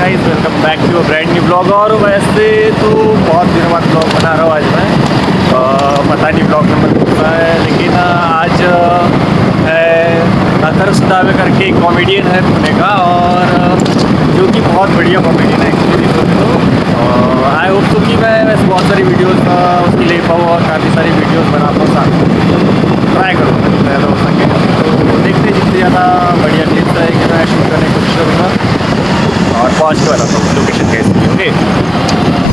Guys, welcome back to a brand new blog. और वैसे तो बहुत दिनों बाद ब्लॉग बना रहा हूँ आज मैं। पता नहीं ब्लॉग नंबर कितना है, लेकिन आज है अतर्स दावे करके एक कॉमेडियन है पुणे का, और जो कि बहुत बढ़िया कॉमेडियन है एक्चुअली तो आई होप तो कि मैं वैसे बहुत सारी वीडियोज़ उसकी ले पाऊँ और काफ़ी सारी वीडियोज़ बना पाऊँ साथ में। ट्राई करूँगा ज़्यादा हो सके तो देखते हैं जितनी ज़्यादा बढ़िया क्लिप्स है कि मैं शूट करने की कोशिश करूँगा और पहुँच के बताता हूँ लोकेशन कैसी है। ओके,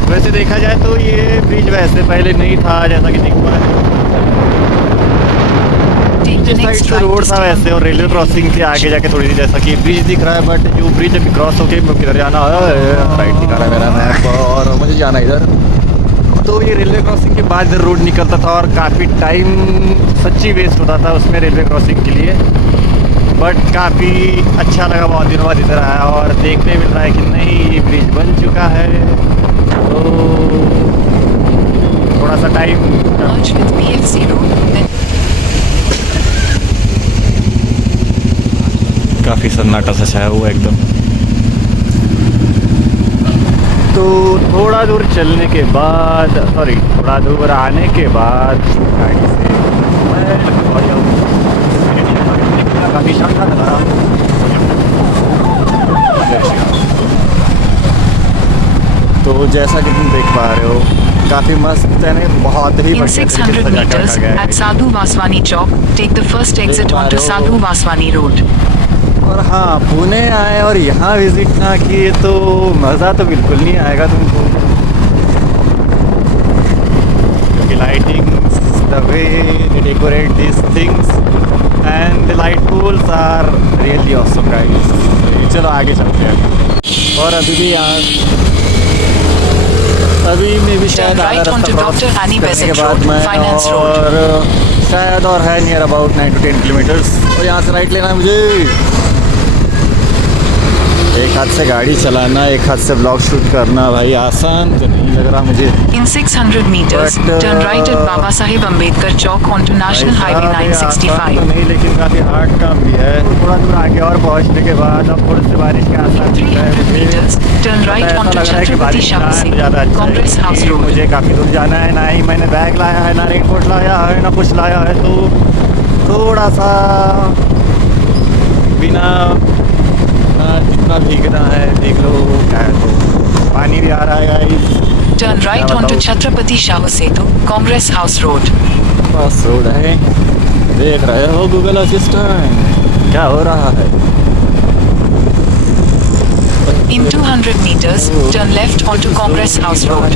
वैसे देखा जाए तो ये ब्रिज वैसे पहले नहीं था, जैसा कि दिख पा रहे हो साइड से रोड था वैसे, और रेलवे क्रॉसिंग से आगे जाके थोड़ी सी जैसा कि ब्रिज दिख रहा है, बट जो ब्रिज अभी क्रॉस होके किधर जाना है राइट दिखा रहा है मेरा मैप, और मुझे जाना इधर। तो ये रेलवे क्रॉसिंग के बाद इधर रोड निकलता था और काफ़ी टाइम सच्ची वेस्ट होता था उसमें रेलवे क्रॉसिंग के लिए, बट काफ़ी अच्छा लगा बहुत दिनों बाद इधर आया और देखने मिल रहा है कि नहीं ये ब्रिज बन चुका है। तो थोड़ा सा टाइम काफ़ी सन्नाटा सा छाया हुआ एकदम। तो थोड़ा दूर चलने के बाद, सॉरी थोड़ा दूर आने के बाद गाड़ी से मैं काफ़ी शानदार लग रहा। तो जैसा कि तुम देख पा रहे हो काफ़ी मस्त है, बहुत ही In 600 meters at Sadhu Vaswani Chowk, take the first exit onto Sadhu Vaswani Road. और हाँ, पुणे आए और यहाँ विजिट ना किए तो मज़ा तो बिल्कुल नहीं आएगा तुमको, क्योंकि lighting the way they decorate this things and the light poles are really awesome guys. चलो आगे चलते हैं। और अभी भी यहाँ अभी में भी शायद आधा रास्ता क्रॉस करने के बाद मैं, और शायद और है नियर अबाउट 9 to 10 किलोमीटर्स, और यहाँ से राइट लेना है मुझे। एक हाथ से गाड़ी चलाना, एक हाथ से ब्लॉग शूट करना भाई आसान तो नहीं लग रहा मुझे। In 600 meters, turn right at Baba Saheb Ambedkar Chowk onto National Highway 965. तो नहीं, लेकिन काफ़ी हार्ड काम भी है। थोड़ा दूर आगे और पहुँचने के बाद अब थोड़ी सी बारिश के आसार दिख रहा है। 300 meters, turn right onto Chhatrapati Shivaji Congress House Road. मुझे काफ़ी दूर जाना है, ना ही मैंने बैग लाया है, ना रेनकोट लाया है, ना कुछ लाया है, तो थोड़ा सा बिना जितना भीगना है देख लो क्या है। तो पानी भी आ रहा है guys. Turn right onto Chhatrapati Shahu Setu Congress House Road. बस रोड है, देख रहे हो गूगल असिस्टेंट क्या हो रहा है। In 200 meters, turn left onto Congress House Road.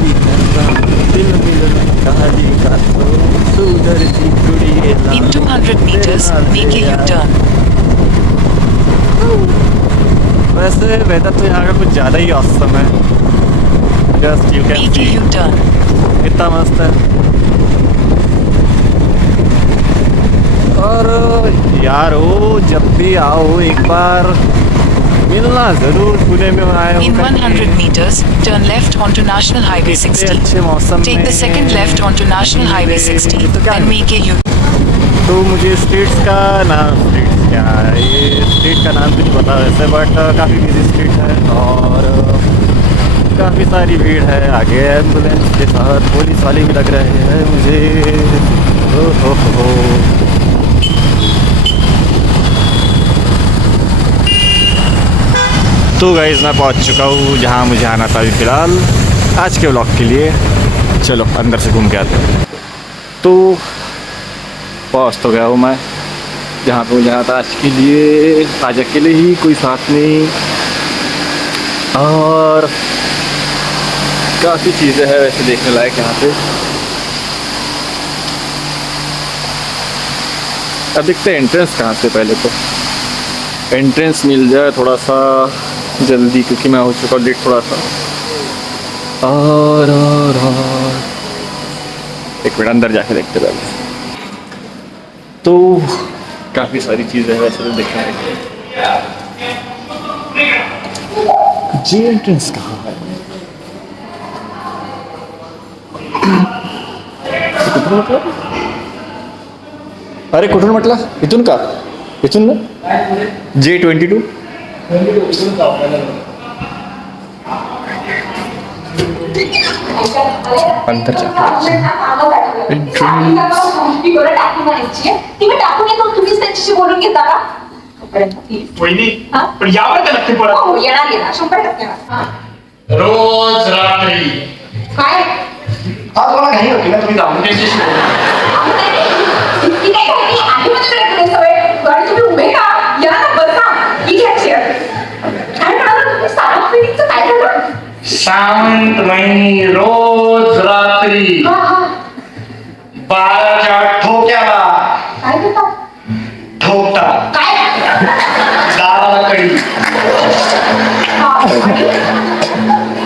In 200 meters, make a U-turn. वैसे वेदर तो यहाँ का कुछ ज़्यादा ही औसम है। Just you can Make a U-turn. कितना मस्त है। और यार वो जब भी आओ एक बार मिलना ज़रूर, पुणे में आए हो। In 100 meters, turn left onto National Highway 60. अच्छे मौसम Take the second left onto National Highway 60, then make a U-turn. तो मुझे स्ट्रीट्स का नाम, स्ट्रीट्स क्या है ये, स्ट्रीट का नाम तो नहीं पता वैसे, बट काफ़ी बिजी स्ट्रीट है और काफ़ी सारी भीड़ है। आगे एम्बुलेंस के साथ पुलिस वाले भी लग रहे हैं मुझे। हो। तो गाइस मैं पहुंच चुका हूँ जहाँ मुझे आना था अभी फ़िलहाल आज के व्लॉग के लिए। चलो अंदर से घूम के आते हैं। तो पहुँच तो गया हूँ मैं जहाँ पे मुझे आना था आज के लिए, आज अकेले ही, कोई साथ नहीं, और काफ़ी चीज़ें हैं वैसे देखने लायक यहाँ पे। अब देखते हैं एंट्रेंस कहाँ से, पहले तो एंट्रेंस मिल जाए थोड़ा सा जल्दी, क्योंकि मैं हो चुका लेट थोड़ा सा। और एक मिनट अंदर जाके देखते पहले। तो काफ़ी सारी चीज़ें हैं वैसे तो देखने लायक। जी एंट्रेंस कहाँ है? अरे कुठून म्हटलं? इथून का? इथून ना J22 टाकून येतो तुम्हीच त्यांच्याशी बोलून घेता का वहिनी हा? पण यावर का नक्की पडत हो येणार 100% येणार. रोज रात्री काय हा तुम्हाला घाई होती ना तुम्ही जाऊन त्यांच्याशी बोला. इतकी काय घाई नाही. आठवणीकडे पुढे सवय गाडी तुम्ही उभे का या ना बसा ही घ्या चेअर काय म्हणाला तुम्ही सारा फिटिंगचं काय झालं शांत महिनी रोज रात्री हा हा बाळाच्या ठोक्याला काय करतात ठोकतात काय दाराला कडी हा आणि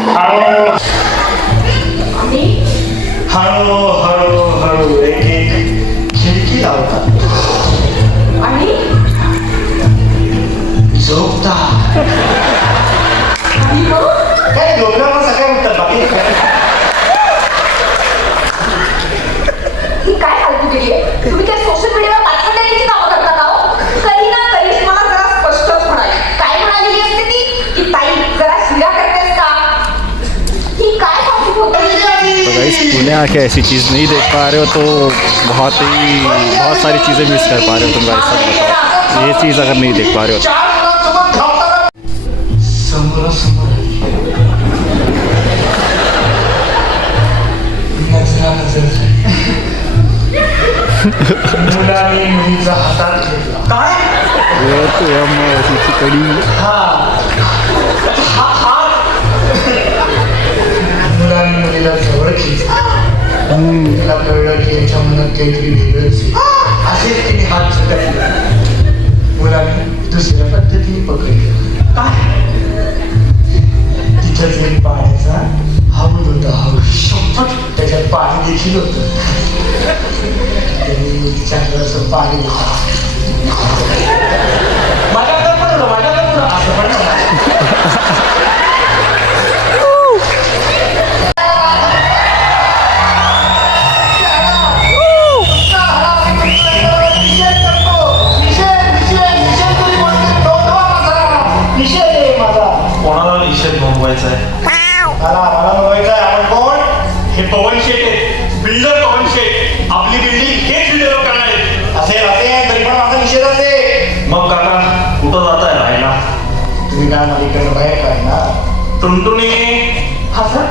हळू आम्ही हळू हळू हळू एक एक खिडकी लावतात आणि झोपतात आणि मग काय झोपल्यावर सकाळी उठतात बाकी काय? ही काय फालतू केली आहे तुम्ही काय सोशल मीडियावर पाठवण्याची कामं करता का हो? कधी ना कधीच मला जरा स्पष्टच म्हणाली काय म्हणालेली असते ती की ताई जरा शिरा करतेस का ही काय फालतू होतं तो गाइस पुणे आके ऐसी चीज़ नहीं देख पा रहे हो तो बहुत सारी चीज़ें मिस कर पा रहे हो तुम गाइस, सब बताओ ये चीज़ अगर नहीं देख पा रहे हो तो। चार मुलांसोबत धावताना समोरासमोर नजरानजर मुलाने मुलीचा हातात घेतला काय ये तो हम ऐसी की कड़ी मुलाने मुलीला जवळ खेचलं तिला कळलं की याच्या मनात काहीतरी वेगळंच आहे. असेच तिने हात झटकला मुलाने दुसऱ्या पद्धतीने पकडलं काय तिच्या जरी पाण्याचा हौद होता हौद त्याच्यात पाणी देखील होतं त्यांनी मुलीच्या अंगाचं पाणी घेतलं माझ्याकडे पण असं पण कोणाला निषेध नोंदवायचा आहे मला नोंदवायचं आहे आपण कोण हे पवन शेठ आहे बिल्डर पवन शेठ आपली बिल्डिंग हेच बिल्डर करणार आहेत असेल तरी पण माझा निषेध असेल मग काका कुठं जाताय राहायला तुम्ही काय मालिकेनं बाहेर काय ना टुनटुनी हा सर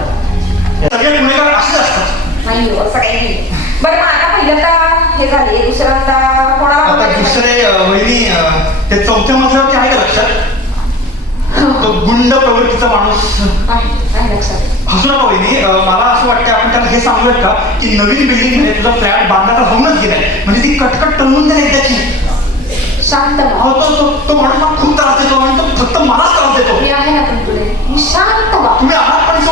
सगळे गुन्हेगार असेच असतात नाही हो, असं काही नाही बरं मग आता पहिल्यांदा हे झाले दुसऱ्यांदा कोणाला आता बोलायचं? दुसरे वहिनी ते चौथ्या मजल्यावरती आहे का लक्षात तो गुंड प्रवृत्तीचा माणूस आहे लक्षात हसू नका वहिनी मला असं वाटतं आपण त्याला हे सांगूयात का की नवीन बिल्डिंग मध्ये तुझा फ्लॅट बांधायचा होऊनच गेलाय म्हणजे ती कटकट टळून जाईल एकदाची शांत व्हा. अहो तो माणूस मला खूप त्रास देतो आणि तो फक्त मलाच त्रास देतो मी आहे ना तुमच्याकडे मी शांत व्हा. तुम्ही आहात पण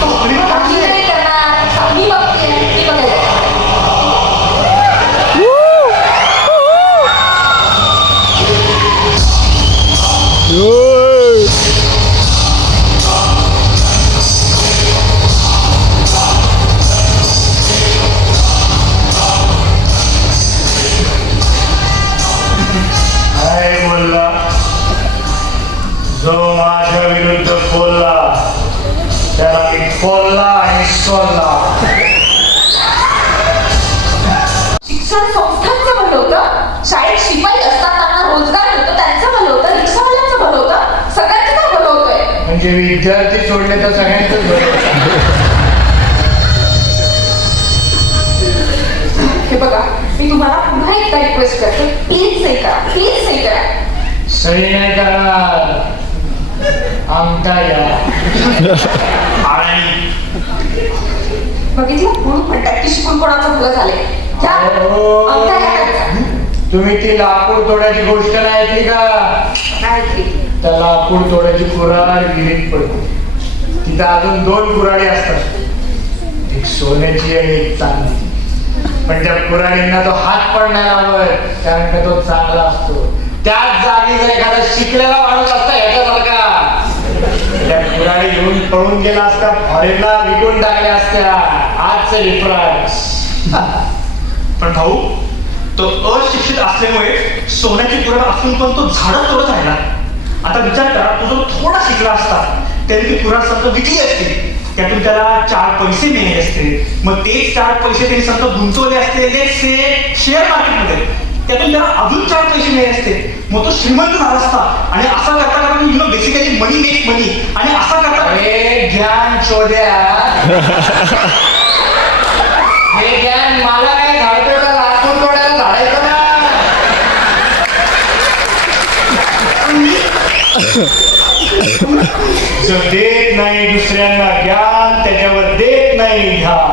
तो हरिमा काही नाही करणार मी बघते मी बघायला काय बोलला जो माझ्या विरुद्ध बोलला त्याला मी बोलला आणि सोडला शिक्षण संस्थांचं भलं होतं शाळेत शिपाई असताना रोजगार मिळतो त्यांचं भलं होतं रिक्षावाल्यांचं भलं होतं सगळ्यांचं काय भलं होतंय म्हणजे विद्यार्थी सोडले तर सगळ्यांचंच बरं हे बघा मी तुम्हाला पुन्हा एकदा रिक्वेस्ट करते प्लीज सही करा प्लीज सही करा सही नाही करणार आमचा या आणि बघितलं म्हणून म्हणतात की शिकून कोणाचं भलं झालंय त्या आमचा या करायचा. तुम्ही ती लाकूड तोड्याची गोष्ट नाही ऐकली का काय ते? त्या लाकूड तोड्याची कुऱ्हाड विहिरीत पडते तिथं अजून 2 कुऱ्हाडी असतात एक सोन्याची आणि एक चांदीची पण त्या कुऱ्हाडींना तो हात पण नाही लावत कारण का तो चांगला असतो त्याच जागी जर एखादा शिकलेला माणूस असता ह्याच्यासारखा त्या कुऱ्हाडी घेऊन पळून गेला असता फॉरेनला विकून टाकल्या असत्या आजचे डिफरन्स पण भाऊ तो अशिक्षित असल्यामुळे सोन्याची कुऱ्हाड असून पण तो झाडच तोडत राहिला आता विचार करा तो जर थोडा शिकला असता तरी ती कुऱ्हाड समजा विकली असती त्यातून त्याला 4 पैसे मिळाले असते. मग तेच 4 पैसे त्यांनी समजा गुंतवले असते शेअर मार्केटमध्ये, त्यातून त्याला अजून 4 पैसे मिळाले असते. मग तो श्रीमंत झाला असता. आणि असा करता करता बेसिकली मनी मेक्स मनी. आणि असा करता अरे ज्ञान शोध्या, हे ज्ञान मला काय झाडतोय का लाकूड तोडायला झाडायचं ना. जो देत नाही दुसऱ्यांना ज्ञान त्याच्यावर देत नाही ध्यान.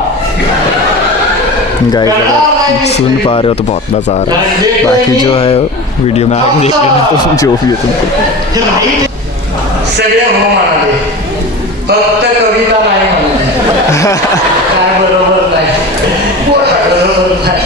गाइस अगर सुन पा रहे हो तो बहुत मज़ा आ रहा है. बाकी जो है वीडियो में आप देख लेना तो जो भी है तुमको. सगळे हो म्हणाले, फक्त कविता नाही म्हणाले. काय बरोबर नाही, बरोबर नाही.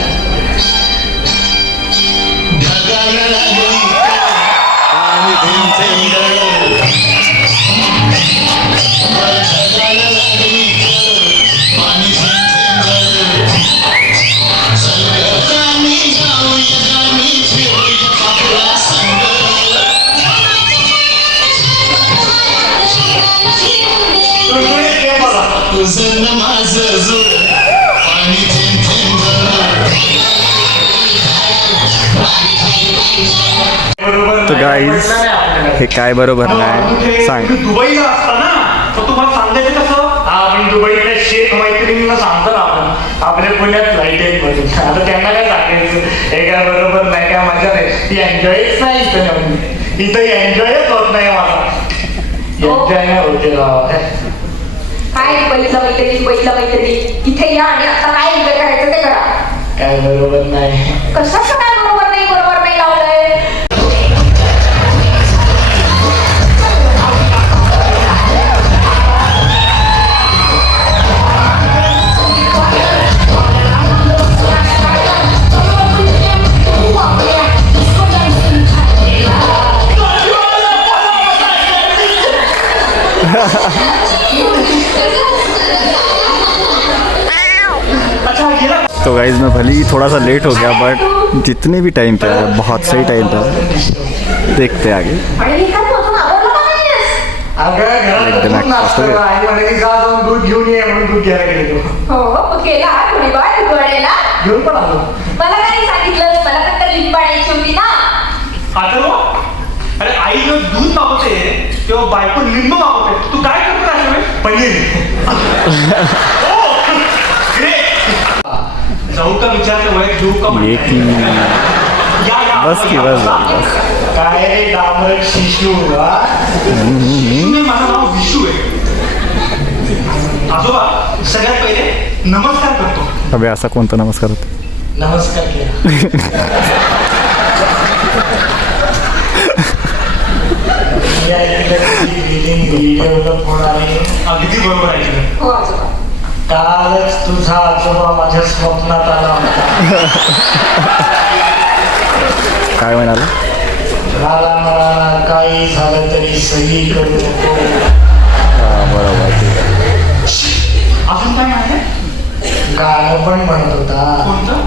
तो गाईज हे काय बरोबर नाही सांग. दुबईला असताना तर तुम्हाला सांगायचं कसं, आपण दुबईतल्या शेख मैत्रिणींना सांगतो ना आपण आपल्या पुण्यात फ्लाईट आहेत म्हणून. आता त्यांना काय सांगायचं, हे काय बरोबर नाही, काय मजा नाही, ती एन्जॉयच नाही इथं एन्जॉयच होत नाही मला. एन्जॉय नाही होते राव. काय पहिलं मैत्रिणी इथे या आणि आता काय एन्जॉय करायचं ते करा. काय बरोबर नाही. कशाचं काय बरोबर नाही लावलंय. तो गाइज मैं भले ही थोड़ा सा लेट हो गया बट जितने भी टाइम पे है बहुत सही टाइम पे. देखते आगे. आणि हे काय तू अजून आवडलं का नाहीस? अगं घरात एकदम दूध नसतं. आई म्हणे की जा जाऊन दूध घेऊन ये म्हणून दूध घ्यायला गेलो. हो केला थोडी बाय तू गडेला. घेऊन पण आलो. मला काय सांगितलं, मला फक्त लिंब पाण्याची होती ना. आता अरे आई जेव्हा दूध मागवते तेव्हा बायको लिंब मागवते, तू काय करतो अशा वेळेस? पनीर. जाऊ का विचारते वयात घेऊ का ये की बस की बस बस. काय रे डांबरट शिशू. माझं नाव विशू आहे. आजोबा सगळ्यात पहिले नमस्कार करतो. अबे असा कोणता नमस्कार होता. नमस्कार केला. फोन आले. अगदी बरोबर आहे. हो आजोबा. कालच तुझा आजोबा माझ्या स्वप्नात आला होता. काय म्हणाला. मला म्हणाला काही झालं तरी सही करू नको. बरोबर. अजून काय म्हणाले. गाणं पण म्हणत होता. कोणतं.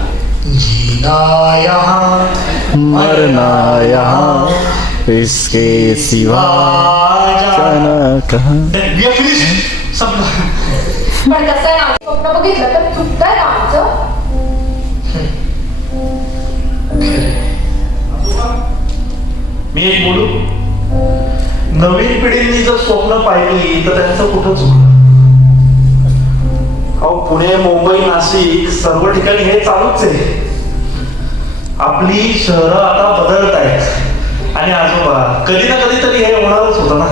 जीना यहाँ मरना यहाँ इसके सिवा जाना कहाँ. We are finished. संपलं. पण कसं आहे ना, स्वप्न बघितलं तर चुकतंय का आमचं. मी एक बोलू. नवीन पिढींनी जर स्वप्न पाहिली तर त्यांचं कुठं चुकलं. अहो पुणे मुंबई नाशिक सर्व ठिकाणी हे चालूच आहे. आपली शहरं आता बदलत आहेत आणि आजोबा कधी ना कधी तरी हे होणारच होतं ना.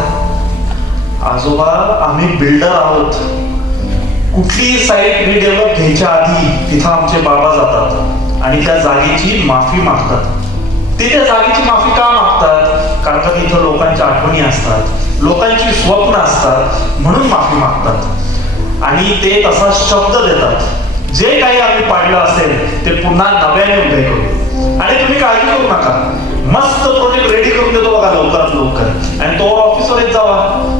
आजोबा आम्ही बिल्डर आहोत. कुठली साईट रिडेव्हलप घ्यायच्या आधी तिथं आमचे बाबा जातात आणि त्या जागेची माफी मागतात. ते त्या जागेची माफी का मागतात, कारण का तिथं लोकांच्या आठवणी असतात, लोकांची स्वप्न असतात म्हणून माफी मागतात. आणि ते तसा शब्द देतात, जे काही आम्ही पाडलं असेल ते पुन्हा नव्याने उभे करू. आणि तुम्ही काळजी करू नका, मस्त प्रोजेक्ट रेडी करून देतो बघा लवकरात लवकर. आणि तो ऑफिसवर येत जावा,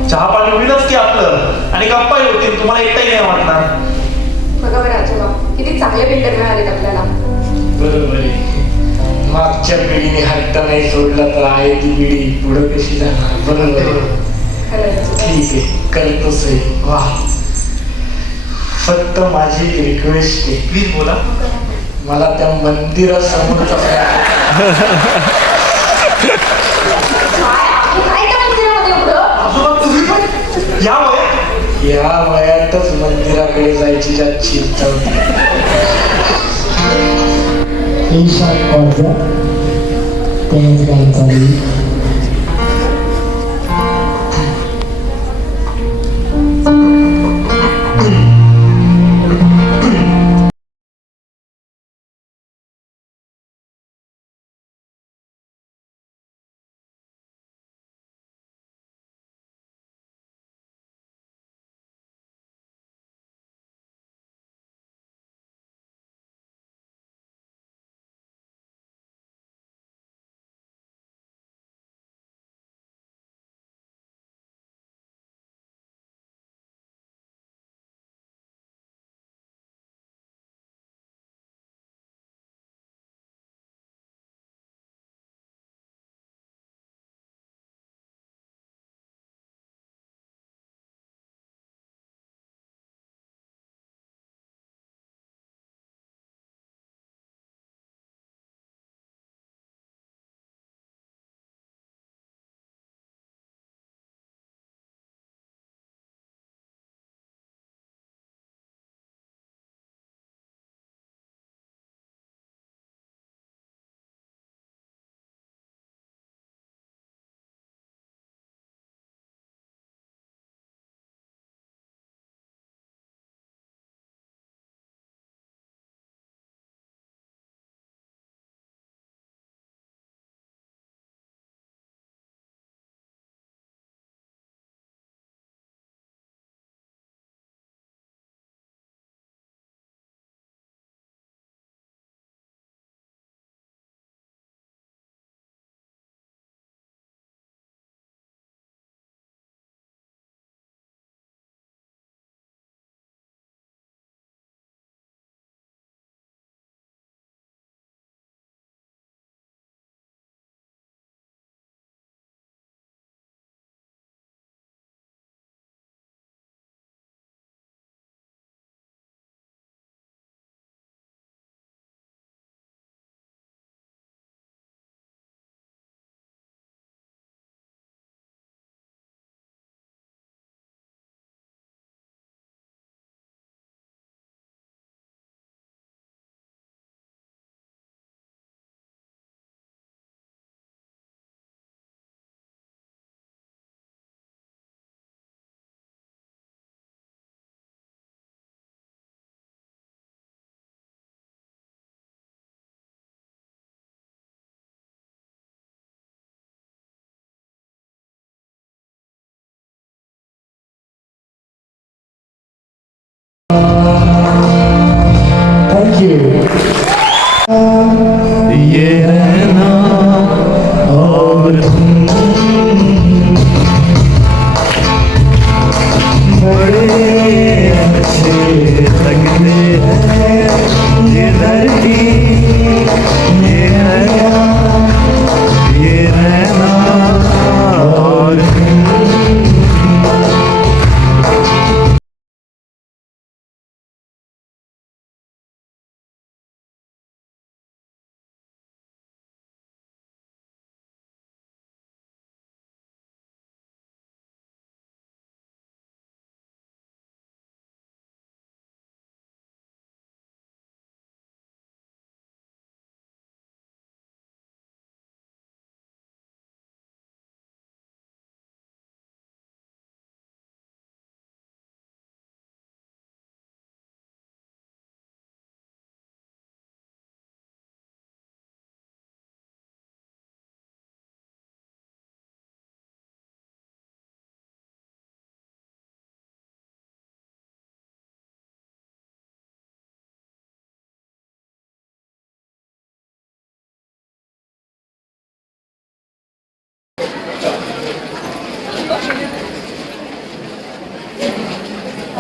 चहा पाणी होईलच की आपलं आणि गप्पाही होतील, तुम्हाला एकटाही नाही वाटणार. बघा बरं आजोबा, किती चांगले बिल्डर मिळालेत आपल्याला. बरोबर आहे. मागच्या पिढीने हट्ट नाही सोडला तर आहे ती पिढी पुढे कशी जाणार. बरोबर आहे. खरंच. ठीक आहे, करतो सही. वा फक्त माझी एक रिक्वेस्ट आहे, प्लीज बोला. मला त्या मंदिरासमोरचा काय आहे काय त्या मंदिरामध्ये एवढं? आजोबा तुम्ही पण या वयात या वयातच मंदिराकडे जायची ज्या चिंता होती.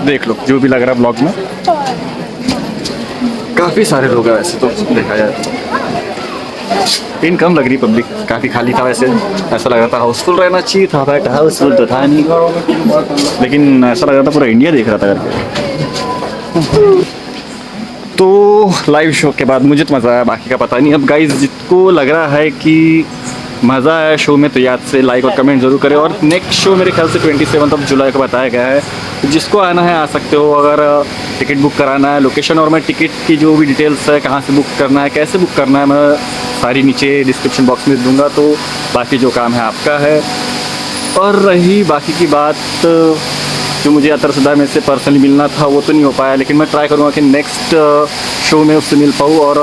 देख लो जो भी लग रहा है ब्लॉग में, काफ़ी सारे लोग हैं वैसे तो देखा जाए तो। इनकम लग रही पब्लिक, काफ़ी खाली था वैसे, ऐसा लग रहा था हाउसफुल रहना चाहिए था, बट हाउसफुल तो था नहीं, लेकिन ऐसा लग रहा था पूरा इंडिया देख रहा था करके। तो लाइव शो के बाद मुझे तो मज़ा आया, बाकी का पता नहीं। अब गाइस जिसको लग रहा है कि मज़ा आया शो में तो याद से लाइक और कमेंट जरूर करें। और नेक्स्ट शो मेरे ख्याल से 27 जुलाई को बताया गया है, तो जिसको आना है आ सकते हो। अगर टिकट बुक कराना है, लोकेशन और मैं टिकट की जो भी डिटेल्स है, कहाँ से बुक करना है, कैसे बुक करना है, मैं सारी नीचे डिस्क्रिप्शन बॉक्स में दूंगा। तो बाकी जो काम है आपका है। और रही बाकी की बात, जो मुझे अतर सदा में से पर्सनली मिलना था वो तो नहीं हो पाया, लेकिन मैं ट्राई करूँगा कि नेक्स्ट शो में उससे मिल पाऊँ और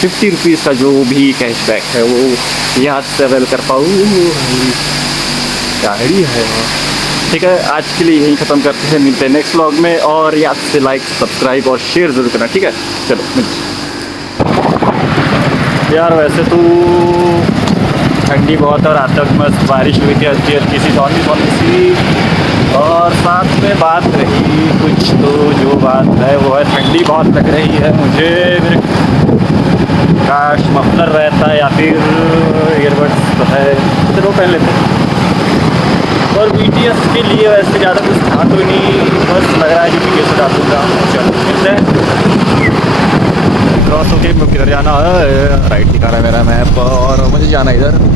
50 रुपीज़ का जो भी कैशबैक है वो याद से अवेल कर पाऊँ। गाड़ी है। ठीक है, आज के लिए यही ख़त्म करते हैं, मिलते हैं नेक्स्ट व्लॉग में। और याद से लाइक, सब्सक्राइब और शेयर ज़रूर करना, ठीक है। चलो यार, वैसे तो ठंडी बहुत और रात तक मस्त बारिश हुई थी, हल्की हल्की सी सौनी सी। और साथ में बात रही कुछ, तो जो बात है वो है ठंडी बहुत लग रही है मुझे। मेरे काश मफलर रहता या फिर ईयरबड्स तो है तो वो पहन लेते। और BTS के लिए वैसे ज़्यादा कुछ था तो नहीं, बस लग रहा है कि BTS से डालूँगा। चलो मिलते हैं। क्रॉस होके किधर जाना है, राइट दिखा रहा है मेरा मैप और मुझे जाना है इधर।